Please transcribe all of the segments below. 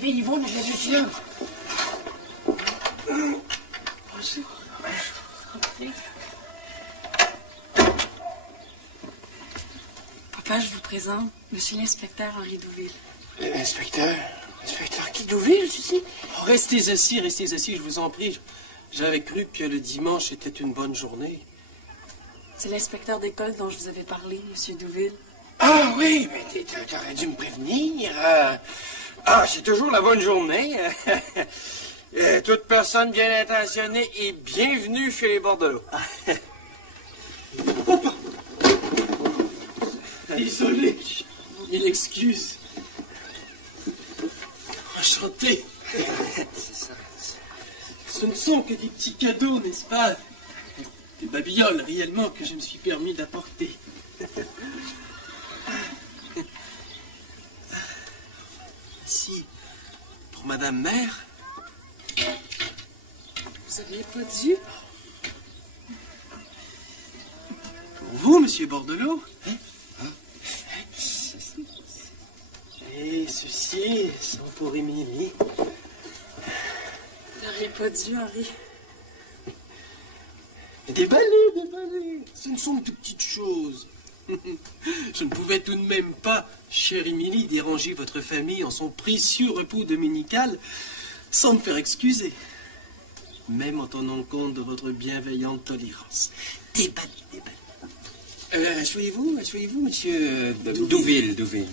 arrivé, Yvonne, je l'ai vu sûr. Bonjour. Entrez. Papa, je vous présente Monsieur l'inspecteur Henri Douville. L'inspecteur? L'inspecteur qui Douville, tu sais? Oh, restez assis, je vous en prie. J'avais cru que le dimanche était une bonne journée. C'est l'inspecteur d'école dont je vous avais parlé, Monsieur Douville. Ah oui, mais t'aurais dû me prévenir. C'est toujours la bonne journée. Toute personne bien intentionnée est bienvenue chez les Bordelot. Désolé, mille excuses. Enchanté. C'est ça. Ce ne sont que des petits cadeaux, n'est-ce pas? Des babioles, réellement, que je me suis permis d'apporter. Ici, pour Madame Mère. Vous aviez pas dû? Pour vous, Monsieur Bordelot. Et ceci sont pour Émilie. Vous n'auriez pas dû, Henri. Déballez. Ce ne sont que de petites choses. Je ne pouvais tout de même pas, chère Émilie, déranger votre famille en son précieux repos dominical sans me faire excuser. Même en tenant compte de votre bienveillante tolérance. Déballez. Asseyez-vous, monsieur Douville.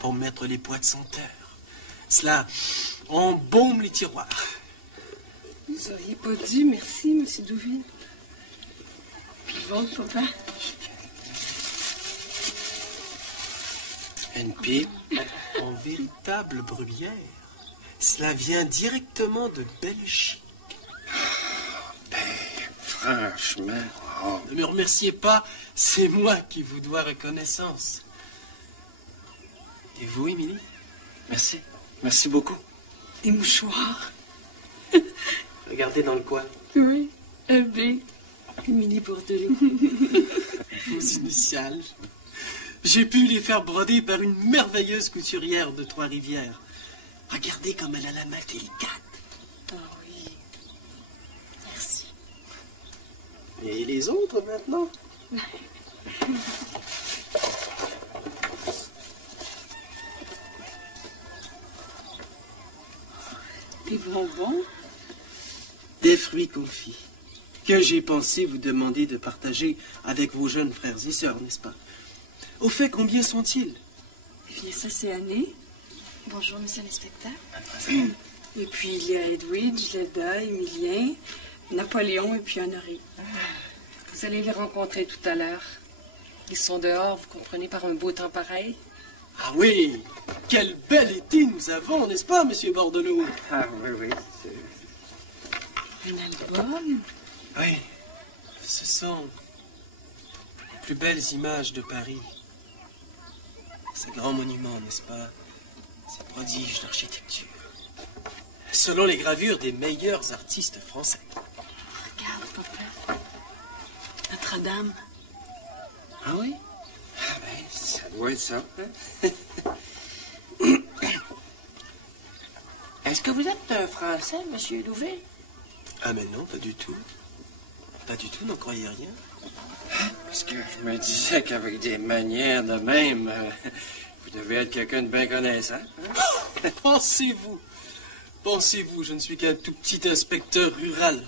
Pour mettre les poids de senteur. Cela embaume les tiroirs. Vous auriez pas dû, merci, Monsieur Douville. Puis votre papa. Une pipe en véritable bruyère. Cela vient directement de Belgique. Franchement. Ne me remerciez pas, c'est moi qui vous dois reconnaissance. Et vous, Émilie? Merci beaucoup. Des mouchoirs. Regardez dans le coin. Oui. LB. Émilie Bordelot. Vos initiales. J'ai pu les faire broder par une merveilleuse couturière de Trois-Rivières. Regardez comme elle a la main délicate. Ah oui. Merci. Et les autres, maintenant? Des bonbons? Des fruits confits que j'ai pensé vous demander de partager avec vos jeunes frères et sœurs, n'est-ce pas? Au fait, combien sont-ils? Eh bien, ça, c'est Annie. Bonjour, monsieur l'inspecteur. Et puis, il y a Edwidge, Leda, Emilien, Napoléon et puis Honoré. Vous allez les rencontrer tout à l'heure. Ils sont dehors, vous comprenez, par un beau temps pareil. Ah oui! Quel bel été nous avons, n'est-ce pas, Monsieur Bordelot? Ah oui. Un album? Oui. Ce sont les plus belles images de Paris. Ces grands monuments, n'est-ce pas? Ces prodiges d'architecture. Selon les gravures des meilleurs artistes français. Regarde, papa. Notre-Dame. Ah oui? Ah ben, ça doit être ça. Est-ce que vous êtes français, monsieur Douville? Ah mais non, pas du tout. Pas du tout, n'en croyez rien. Parce que je me disais qu'avec des manières de même, vous devez être quelqu'un de bien connaissant. Hein? Pensez-vous, je ne suis qu'un tout petit inspecteur rural.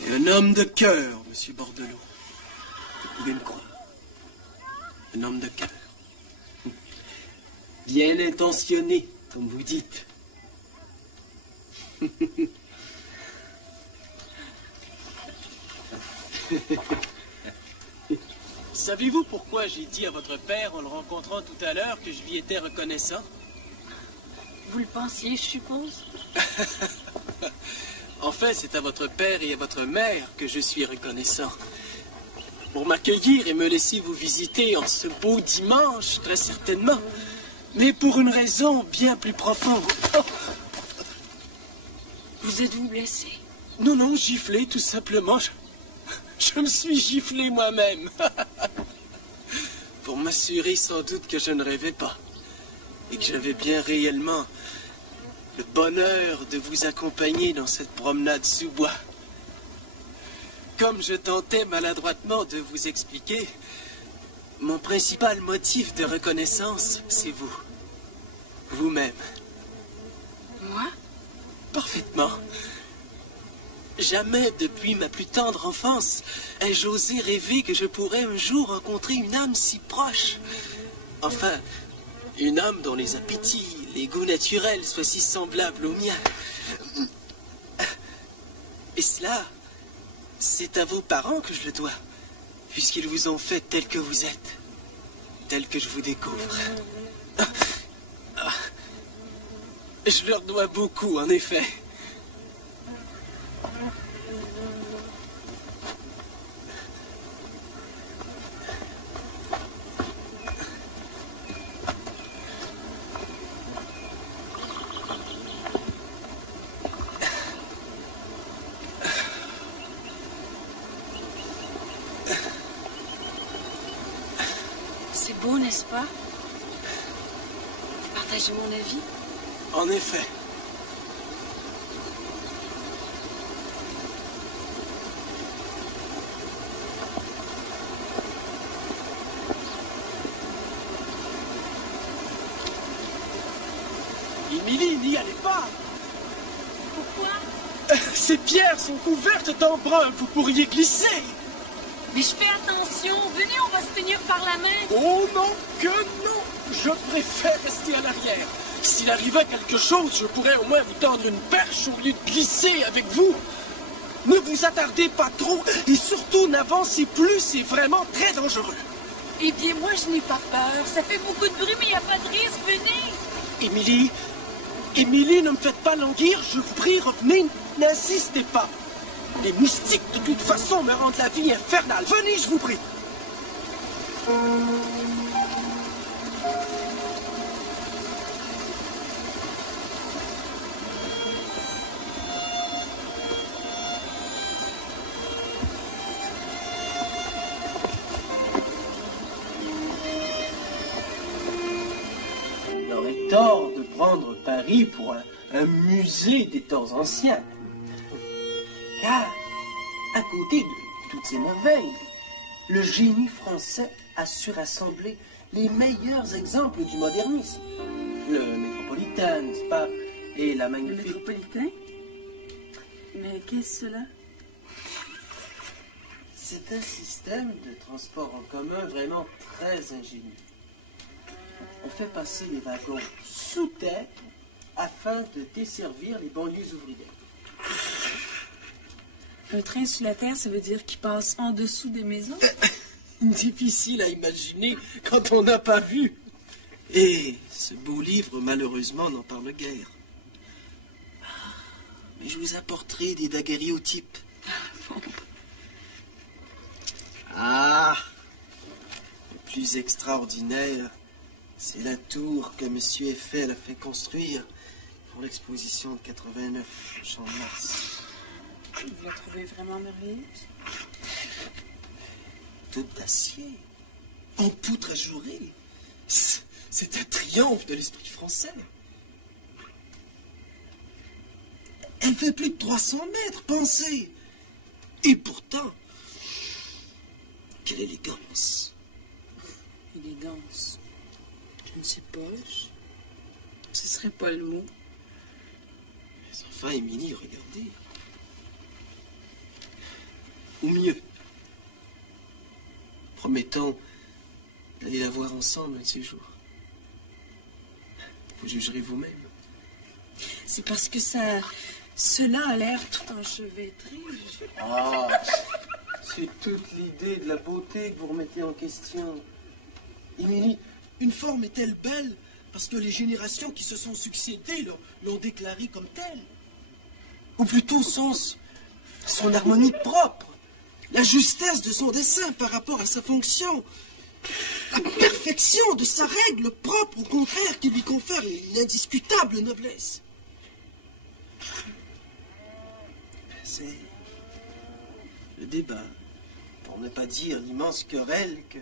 Mais un homme de cœur, Monsieur Bordelot. Vous pouvez me croire. Un homme de cœur. Bien intentionné, comme vous dites. Savez-vous pourquoi j'ai dit à votre père, en le rencontrant tout à l'heure, que je lui étais reconnaissant? Vous le pensiez, je suppose? En fait, c'est à votre père et à votre mère que je suis reconnaissant. Pour m'accueillir et me laisser vous visiter en ce beau dimanche, très certainement. Mais pour une raison bien plus profonde. Oh. Vous êtes-vous blessé? Non, non, giflé, tout simplement. Je me suis giflé moi-même. Pour m'assurer sans doute que je ne rêvais pas. Et que j'avais bien réellement le bonheur de vous accompagner dans cette promenade sous bois. Comme je tentais maladroitement de vous expliquer, mon principal motif de reconnaissance, c'est vous. Vous-même. Moi? Parfaitement. Jamais depuis ma plus tendre enfance ai-je osé rêver que je pourrais un jour rencontrer une âme si proche. Enfin, une âme dont les appétits, les goûts naturels soient si semblables aux miens. Et cela, c'est à vos parents que je le dois, puisqu'ils vous ont fait tel que vous êtes, tel que je vous découvre. Je leur dois beaucoup, en effet. C'est beau, n'est-ce pas? Vous partagez mon avis? En effet. Émilie, n'y allez pas! Pourquoi? Ces pierres sont couvertes d'emprunts, vous pourriez glisser! Mais je fais attention. Venez, on va se tenir par la main. Oh non, que non! Je préfère rester à l'arrière. S'il arrivait quelque chose, je pourrais au moins vous tendre une perche au lieu de glisser avec vous. Ne vous attardez pas trop et surtout n'avancez plus, c'est vraiment très dangereux. Eh bien, moi, je n'ai pas peur. Ça fait beaucoup de bruit, mais il n'y a pas de risque. Venez. Émilie, ne me faites pas languir, je vous prie, revenez, n'insistez pas. Les mystiques, de toute façon, me rendent la vie infernale. Venez, je vous prie. On aurait tort de prendre Paris pour un musée des temps anciens. Car, à côté de toutes ces merveilles, le génie français a su rassembler les meilleurs exemples du modernisme. Le métropolitain, n'est-ce pas? Et la Le magnifique... métropolitain? Mais qu'est-ce cela? C'est un système de transport en commun vraiment très ingénieux. On fait passer les wagons sous terre afin de desservir les banlieues ouvrières. Un train sous la terre, ça veut dire qu'il passe en dessous des maisons? Difficile à imaginer quand on n'a pas vu. Et ce beau livre, malheureusement, n'en parle guère. Mais je vous apporterai des daguerréotypes. Ah, le plus extraordinaire, c'est la tour que M. Eiffel a fait construire pour l'exposition de 89 au Champ de Mars. Vous la trouvez vraiment merveilleuse? Toute d'acier, en poutre ajourée. C'est un triomphe de l'esprit français. Elle fait plus de 300 mètres, pensez. Et pourtant, quelle élégance. Élégance. Je ne sais pas. Ce serait pas le mot. Mais enfin, Émilie, regardez. Ou mieux, promettons d'aller la voir ensemble un de ces jours. Vous jugerez vous-même. C'est parce que cela a l'air tout enchevêtré. Ah, c'est toute l'idée de la beauté que vous remettez en question. Émilie, une forme est-elle belle parce que les générations qui se sont succédées l'ont déclarée comme telle? Ou plutôt son harmonie propre, la justesse de son dessin par rapport à sa fonction. La perfection de sa règle propre, au contraire, qui lui confère une indiscutable noblesse. C'est le débat, pour ne pas dire l'immense querelle que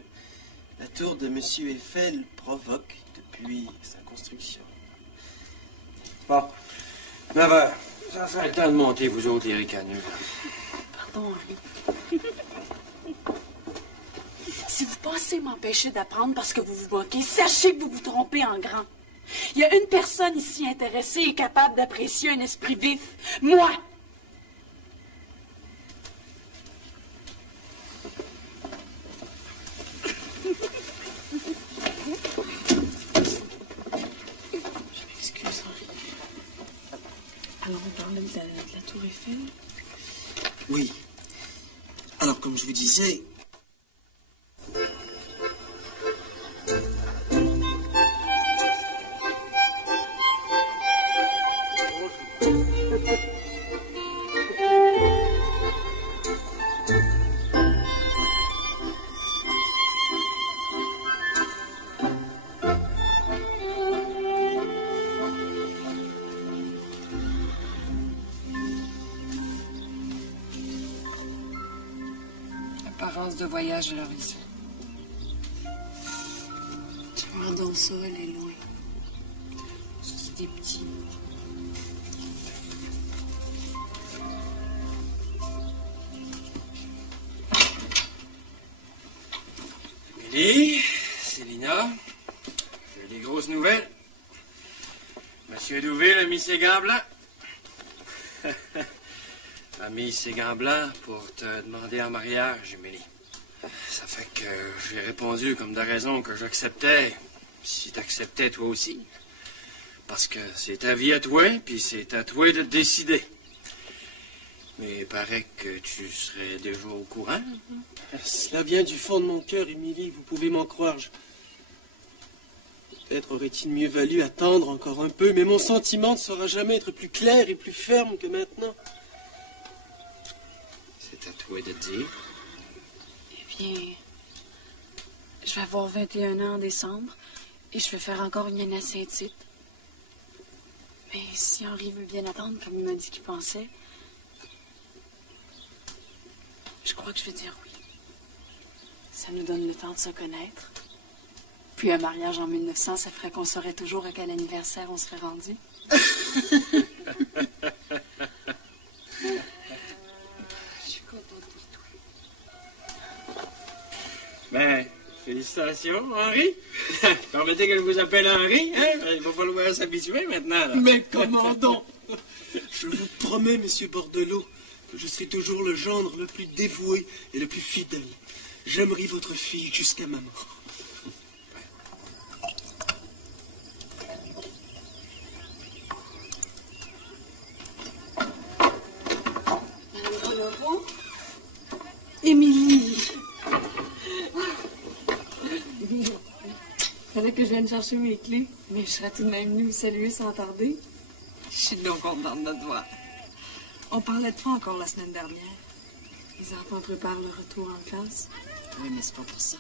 la tour de M. Eiffel provoque depuis sa construction. Bon, 9 heures. Ça serait le temps de monter, vous autres, les ricaneux. Pardon, Henri. Si vous pensez m'empêcher d'apprendre parce que vous vous moquez, sachez que vous vous trompez en grand. Il y a une personne ici intéressée et capable d'apprécier un esprit vif. Moi! Je m'excuse, Henri. Alors, on parlait de la tour Eiffel? Oui. Alors, comme je vous disais... Apparence de voyage à l'horizon. Cependant, ça, elle est loin. C'est des petits. Émilie, Célina, j'ai des grosses nouvelles. Monsieur Douville a mis ses gants blancs. A mis ses gants blancs pour te demander en mariage, Émilie. Ça fait que j'ai répondu comme de raison que j'acceptais, si t'acceptais toi aussi. Parce que c'est ta vie à toi, puis c'est à toi de décider. Mais il paraît que tu serais déjà au courant. Cela vient du fond de mon cœur, Émilie, vous pouvez m'en croire. Peut-être aurait-il mieux valu attendre encore un peu, mais mon sentiment ne saura jamais être plus clair et plus ferme que maintenant. C'est à toi de dire. Eh bien, je vais avoir 21 ans en décembre et je vais faire encore une année à Saint-Tite. Mais si Henri veut bien attendre, comme il m'a dit qu'il pensait, je crois que je vais dire oui. Ça nous donne le temps de se connaître. Puis un mariage en 1900, ça ferait qu'on saurait toujours à quel anniversaire on serait rendu. Je suis contente pour toi. Ben, félicitations, Henri. Permettez que je vous appelle Henri, hein? Il va falloir s'habituer maintenant, là. Mais comment donc? Je vous promets, monsieur Bordelot, que je serai toujours le gendre le plus dévoué et le plus fidèle. J'aimerai votre fille jusqu'à ma mort. Madame Colombo? Émilie! Fallait que je vienne chercher mes clés, mais je serais tout de même venue vous saluer sans tarder. Je suis donc contente de te voir. On parlait de toi encore la semaine dernière. Les enfants préparent le retour en classe. Oui, mais c'est pas pour ça.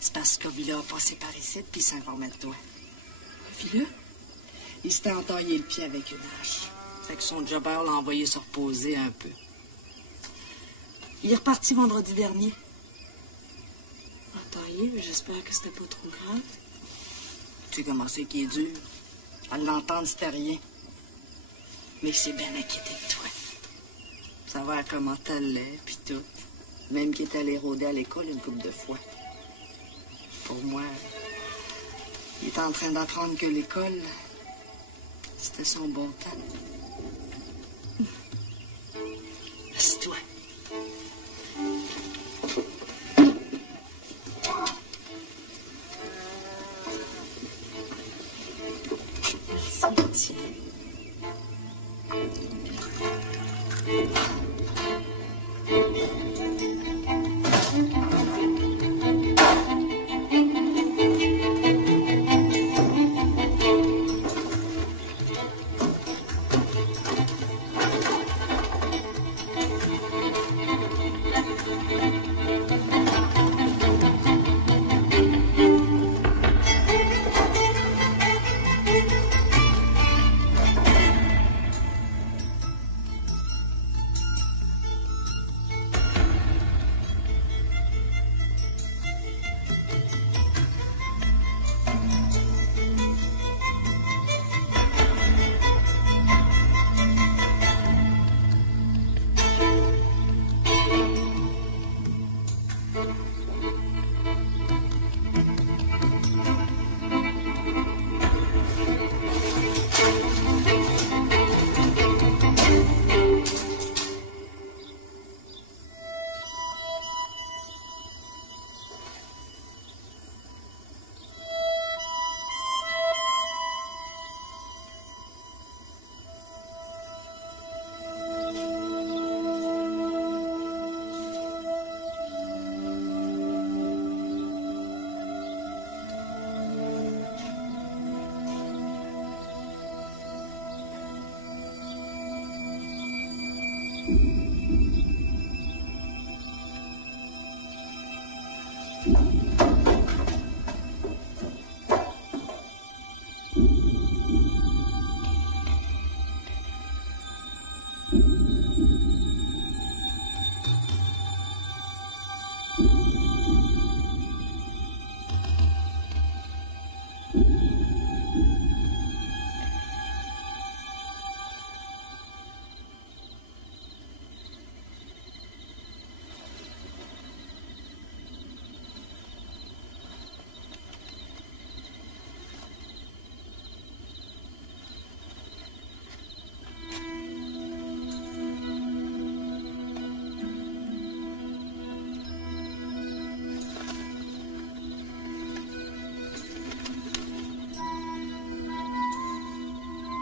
C'est parce qu'Ovila a passé par ici puis il s'informait de toi. Puis là, Il s'était entaillé le pied avec une hache. Fait que son jobber l'a envoyé se reposer un peu. Il est reparti vendredi dernier. entaillé, mais j'espère que c'était pas trop grave. Tu sais comment c'est qui est dur. À l'entendre, c'était rien. Mais il s'est bien inquiété de toi. Savoir comment t'allais, puis tout. Même qu'il est allé rôder à l'école une couple de fois. Pour moi, il est en train d'apprendre que l'école, c'était son bon temps. Assieds-toi. Merci.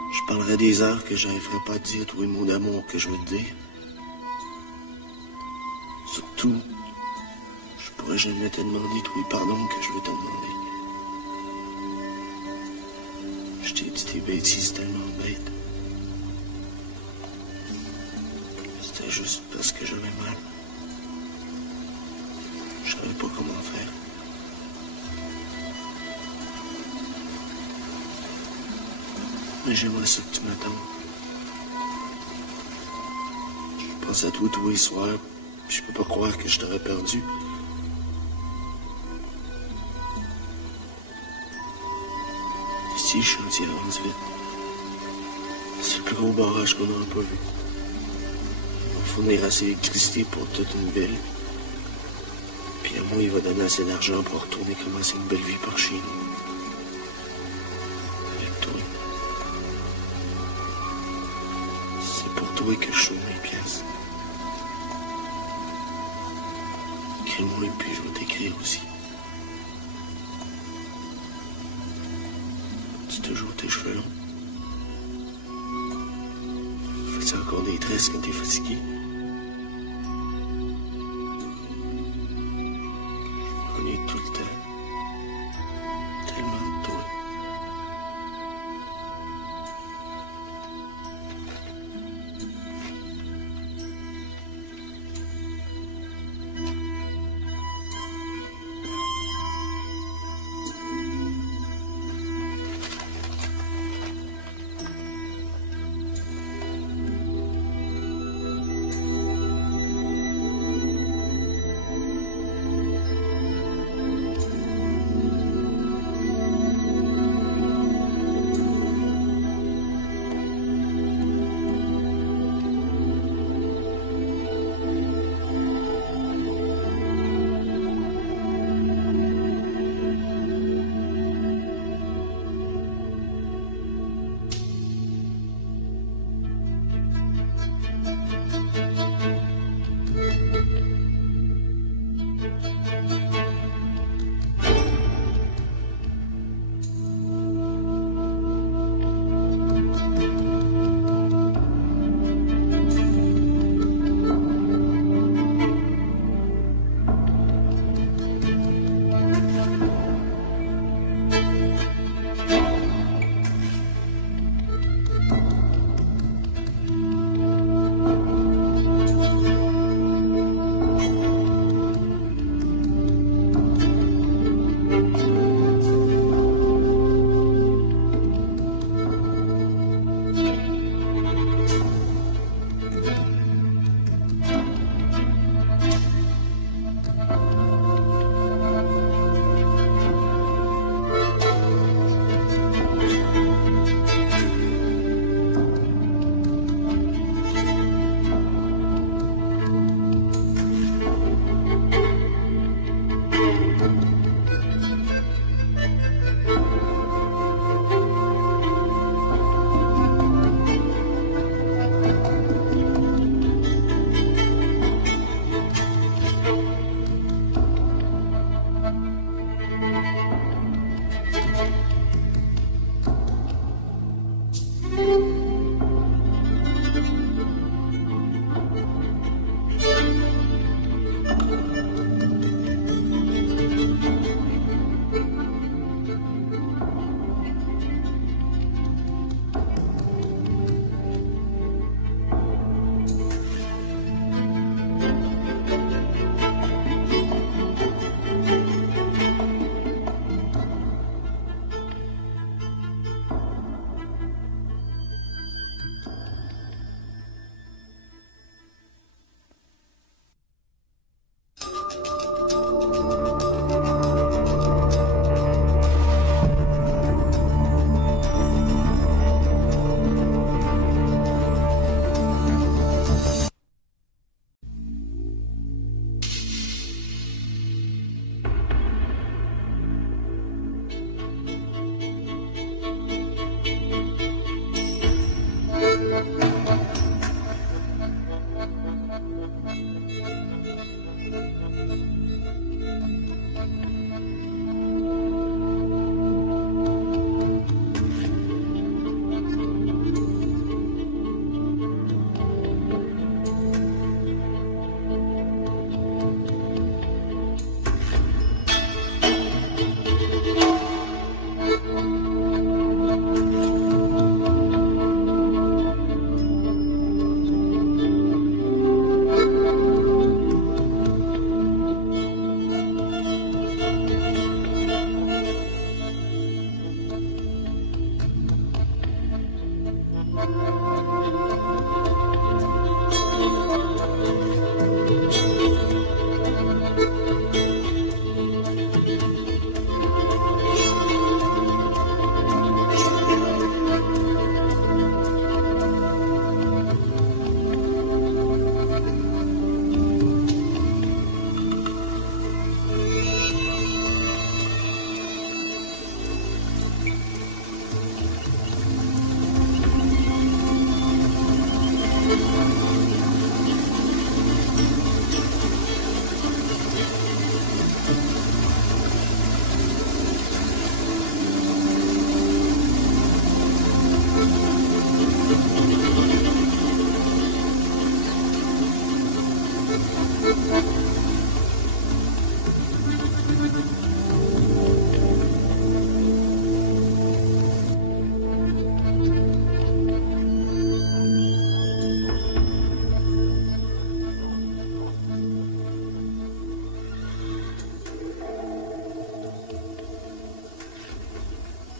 Je parlerai des heures que j'arriverai pas à te dire tous les mots d'amour que je veux te dire. Surtout, je pourrais jamais te demander tous les pardons que je veux te demander. Je t'ai dit tes bêtises tellement bêtes. C'était juste parce que j'avais mal. Je savais pas comment faire. Mais j'aimerais ça que tu m'attendes. Je pense à toi tous les soirs, puis je peux pas croire que je t'aurais perdu. Ici, le chantier avance vite. C'est le plus gros barrage qu'on n'aura pas vu. Il va fournir assez d'électricité pour toute une ville. Puis à moi, il va donner assez d'argent pour retourner commencer une belle vie par chez nous. Avec toi. C'est pour toi que je sauve mes pièces. Écris-moi et puis je vais t'écrire aussi. Tu toujours tes cheveux longs. Fais-tu encore des tresses quand t'es fatigué? Je m'ennuie tout le temps. Tellement de toi.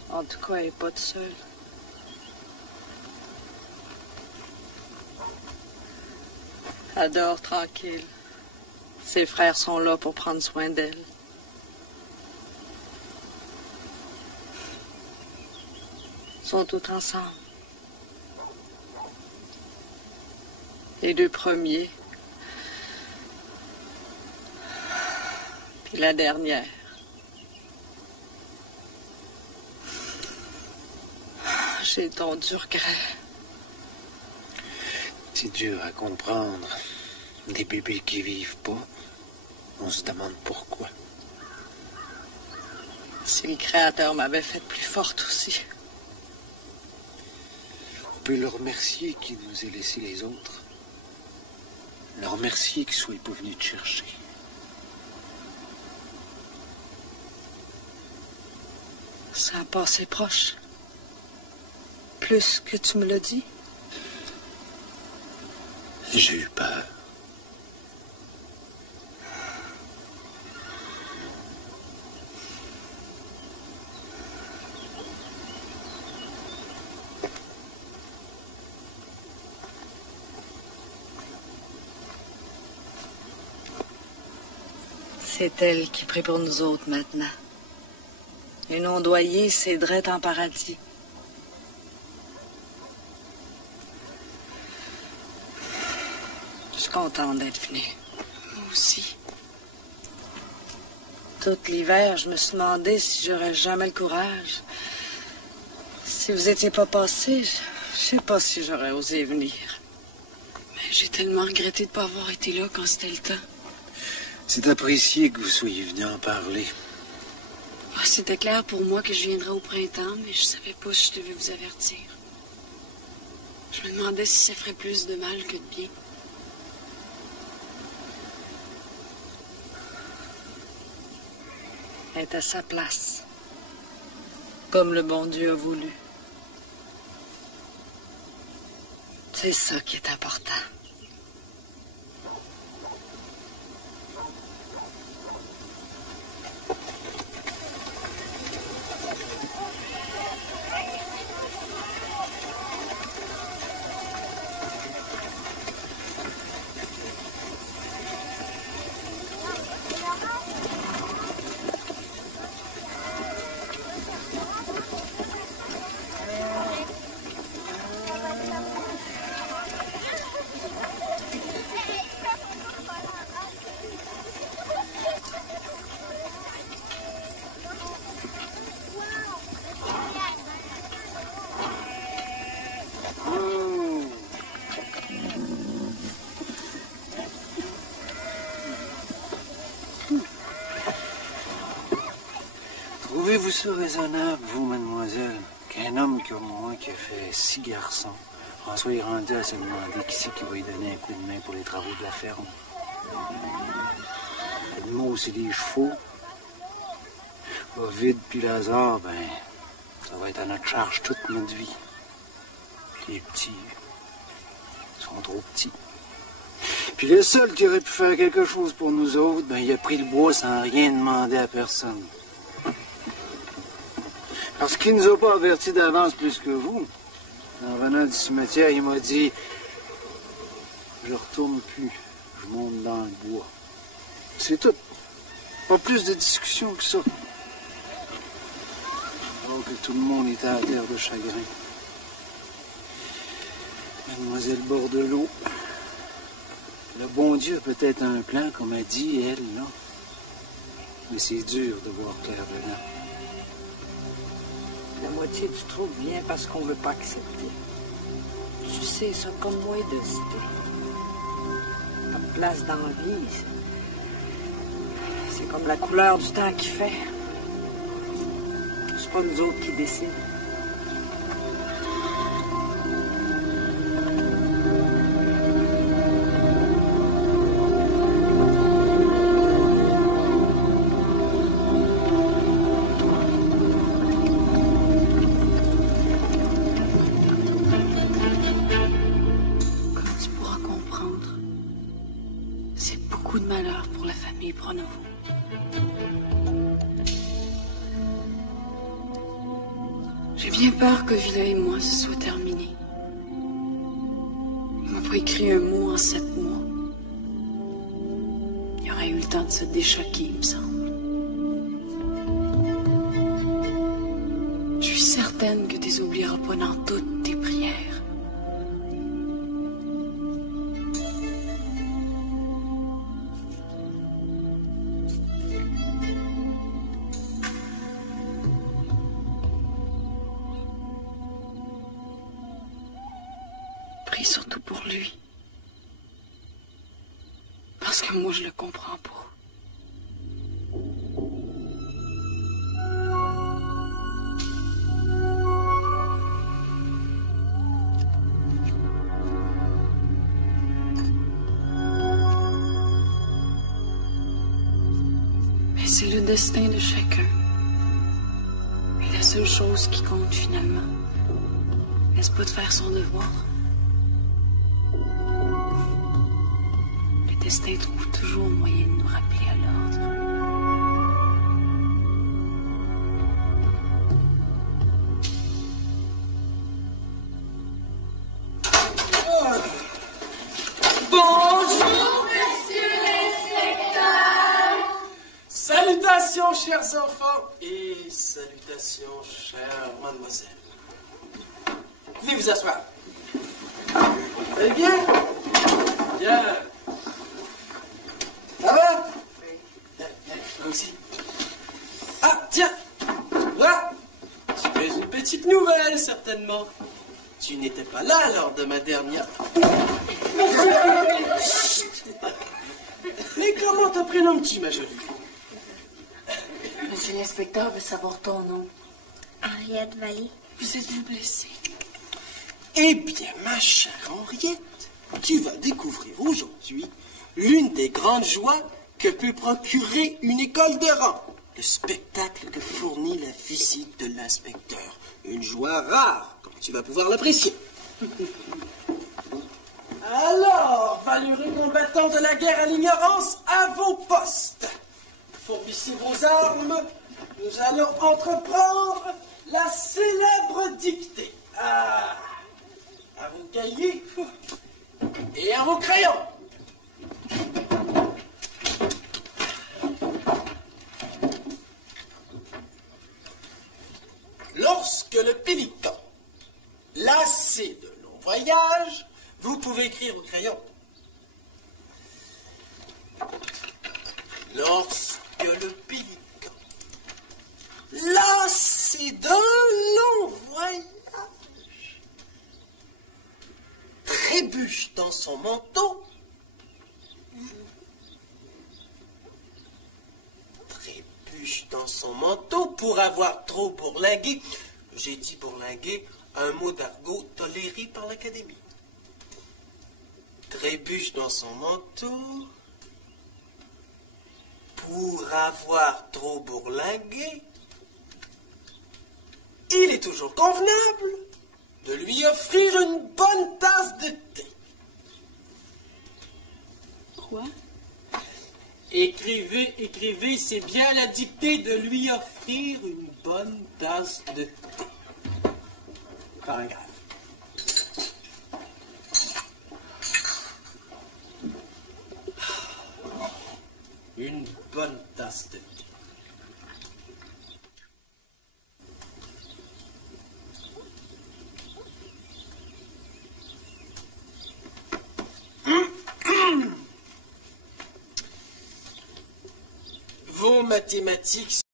En tout cas, elle n'est pas toute seule. Elle dort tranquille. Ses frères sont là pour prendre soin d'elle. Ils sont tous ensemble. Les deux premiers. Puis la dernière. J'ai tant du regret. C'est dur à comprendre. Des bébés qui vivent pas, on se demande pourquoi. Si le Créateur m'avait fait plus forte aussi. On peut le remercier qu'il nous ait laissé les autres. Le remercier qu'il soit pas venu te chercher. Ça a passé proche. Plus que tu me l'as dit. J'ai eu peur. C'est elle qui prie pour nous autres maintenant. Une ondoyée, c'est drette en paradis. Je suis contente d'être venue. Moi aussi. Tout l'hiver, je me suis demandé si j'aurais jamais le courage. Si vous étiez pas passé, je sais pas si j'aurais osé venir. Mais j'ai tellement regretté de ne pas avoir été là quand c'était le temps. C'est apprécié que vous soyez venu en parler. Ah, c'était clair pour moi que je viendrais au printemps, mais je savais pas si je devais vous avertir. Je me demandais si ça ferait plus de mal que de bien. Elle est à sa place. Comme le bon Dieu a voulu. C'est ça qui est important. Trouvez-vous ça raisonnable, vous, mademoiselle, qu'un homme comme moi qui a fait 6 garçons en soit rendu à se demander qui c'est qui va lui donner un coup de main pour les travaux de la ferme? Edmond, c'est des chevaux. Ovid puis Lazare, ben, ça va être à notre charge toute notre vie. Puis les petits, ils sont trop petits. Puis le seul qui aurait pu faire quelque chose pour nous autres, ben, il a pris le bois sans rien demander à personne. Parce qu'il ne nous a pas avertis d'avance plus que vous. En venant du cimetière, il m'a dit « Je retourne plus, je monte dans le bois. » C'est tout. Pas plus de discussion que ça. Alors que tout le monde était à terre de chagrin. Mademoiselle Bordelot, le bon Dieu a peut-être un plan, comme a dit elle, là. Mais c'est dur de voir clair dedans. La moitié du trouble vient parce qu'on ne veut pas accepter. Tu sais, ça comme moi de cité. Pas de place dans la vie. C'est comme la couleur du temps qui fait. C'est pas nous autres qui décident. malheur pour la famille Pronovo. J'ai bien peur que Villa et moi se soit terminé. Il m'a pas écrit un mot en 7 mois. Il aurait eu le temps de se déchoquer, il me semble. Je suis certaine que tu les oublieras pas dans toutes tes prières. Prie surtout pour lui. Parce que moi, je le comprends pas. Mais c'est le destin de chacun. Et la seule chose qui compte finalement, n'est-ce pas de faire son devoir? Le destin trouve toujours un moyen de nous rappeler à l'ordre. Bonjour, messieurs l'inspecteur! Salutations, chers enfants, et salutations, chère mademoiselle. Veuillez vous asseoir. Vous allez bien? Bien. Ça va? Oui. Bien, moi aussi. Ah, tiens! Voilà! C'est une petite nouvelle, certainement. Tu n'étais pas là lors de ma dernière... Mais comment te prénommes-tu, ma jolie? Monsieur l'inspecteur veut savoir ton nom. Henriette Vallée. Vous êtes-vous blessée? Eh bien, ma chère Henriette, tu vas découvrir aujourd'hui l'une des grandes joies que peut procurer une école de rang. Le spectacle que fournit la visite de l'inspecteur. Une joie rare, comme tu vas pouvoir l'apprécier. Alors, valeureux combattants de la guerre à l'ignorance, à vos postes. Fourbissez vos armes, nous allons entreprendre la célèbre dictée. Ah, à vos cahiers et à vos crayons. Lorsque le pélican, lassé de longs voyages, vous pouvez écrire au crayon. Lorsque le pélican, lassé d'un long voyage, trébuche dans son manteau, pour avoir trop bourlingué. J'ai dit bourlinguer, un mot d'argot toléré par l'Académie. Trébuche dans son manteau pour avoir trop bourlingué. Il est toujours convenable de lui offrir une bonne tasse de thé. Quoi? Écrivez, c'est bien la dictée de lui offrir une bonne tasse de thé. Paragraphe. Une bonne tasse de thé. Vos mathématiques